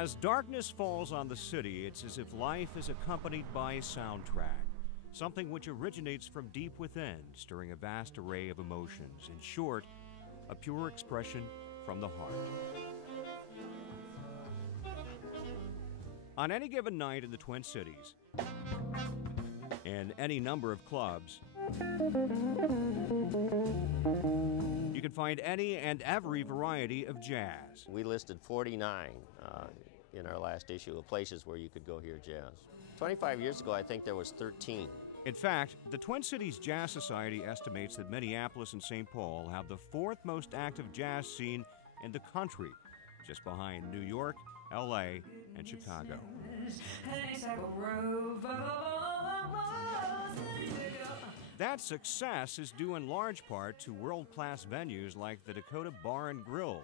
As darkness falls on the city, it's as if life is accompanied by a soundtrack, something which originates from deep within, stirring a vast array of emotions. In short, a pure expression from the heart. On any given night in the Twin Cities, in any number of clubs, you can find any and every variety of jazz. We listed 49 in our last issue of places where you could go hear jazz. 25 years ago, I think there was 13. In fact, the Twin Cities Jazz Society estimates that Minneapolis and St. Paul have the fourth most active jazz scene in the country, just behind New York, LA, and Chicago. That success is due in large part to world-class venues like the Dakota Bar and Grill,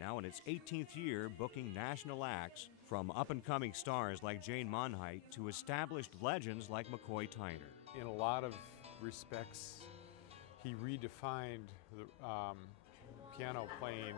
now in its 18th year booking national acts, from up-and-coming stars like Jane Monheit to established legends like McCoy Tyner. In a lot of respects, he redefined the piano playing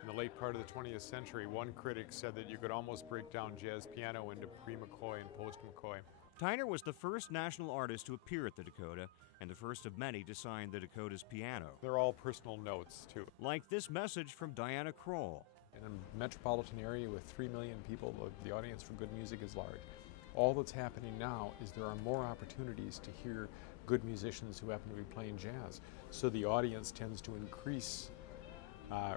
in the late part of the 20th century. One critic said that you could almost break down jazz piano into pre-McCoy and post-McCoy. Tyner was the first national artist to appear at the Dakota, and the first of many to sign the Dakota's piano. They're all personal notes, too. Like this message from Diana Kroll. In a metropolitan area with 3 million people, the audience for good music is large. All that's happening now is there are more opportunities to hear good musicians who happen to be playing jazz. So the audience tends to increase,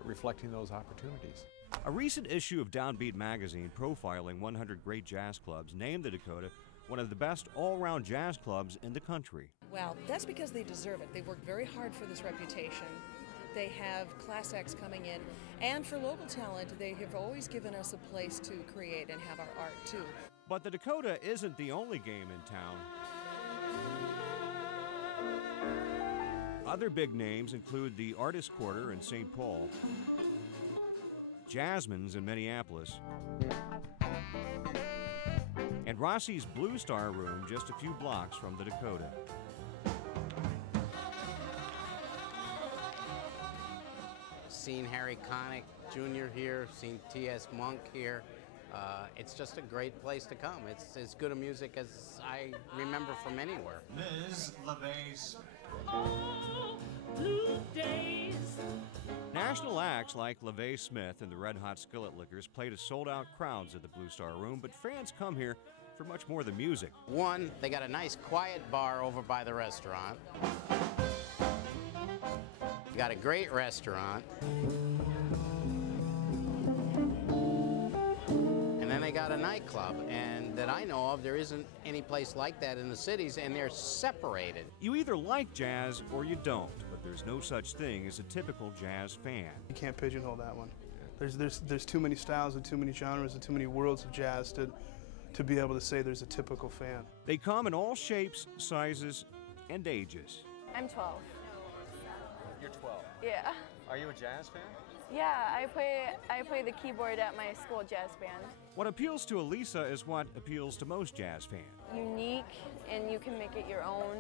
reflecting those opportunities. A recent issue of Downbeat magazine profiling 100 great jazz clubs named the Dakota one of the best all-round jazz clubs in the country. Well, that's because they deserve it. They've worked very hard for this reputation. They have class acts coming in, and for local talent, they have always given us a place to create and have our art too. But the Dakota isn't the only game in town. Other big names include the Artist Quarter in St. Paul, Jasmine's in Minneapolis, and Rossi's Blue Star Room just a few blocks from the Dakota. Seen Harry Connick Jr. here, seen T.S. Monk here. It's just a great place to come. It's as good a music as I remember from anywhere. Ms. LeVay. Blue days. National acts like LeVay Smith and the Red Hot Skillet Lickers play to sold-out crowds at the Blue Star Room, but fans come here for much more than music. One, they got a nice quiet bar over by the restaurant. You got a great restaurant. And then they got a nightclub, and that I know of, there isn't any place like that in the cities, and they're separated. You either like jazz or you don't, but there's no such thing as a typical jazz fan. You can't pigeonhole that one. There's too many styles and too many genres and too many worlds of jazz to be able to say there's a typical fan. They come in all shapes, sizes, and ages. I'm 12. You're 12? Yeah. Are you a jazz fan? Yeah, I play the keyboard at my school jazz band. What appeals to Elisa is what appeals to most jazz fans. Unique, and you can make it your own,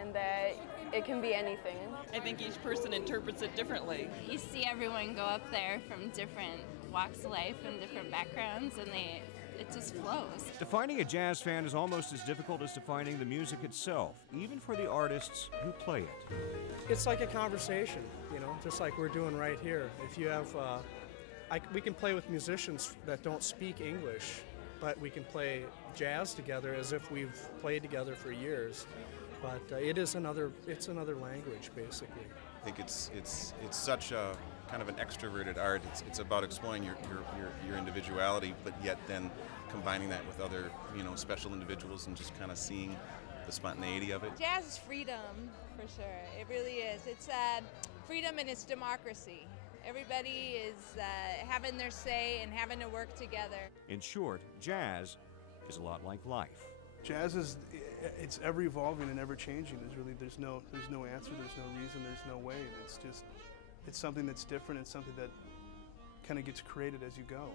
and that it can be anything. I think each person interprets it differently. You see everyone go up there from different walks of life and different backgrounds, and it just flows. Defining a jazz fan is almost as difficult as defining the music itself, even for the artists who play it. It's like a conversation, you know, just like we're doing right here. If you have, we can play with musicians that don't speak English, but we can play jazz together as if we've played together for years. But it's another language, basically. I think it's such a kind of an extroverted art. It's about exploring your individuality, but yet then combining that with other, special individuals and just kind of seeing the spontaneity of it. Jazz is freedom, for sure. It really is. It's freedom and it's democracy. Everybody is having their say and having to work together. In short, jazz is a lot like life. Jazz it's ever evolving and ever changing. There's no answer, there's no reason, there's no way. It's something that's different. It's something that kind of gets created as you go.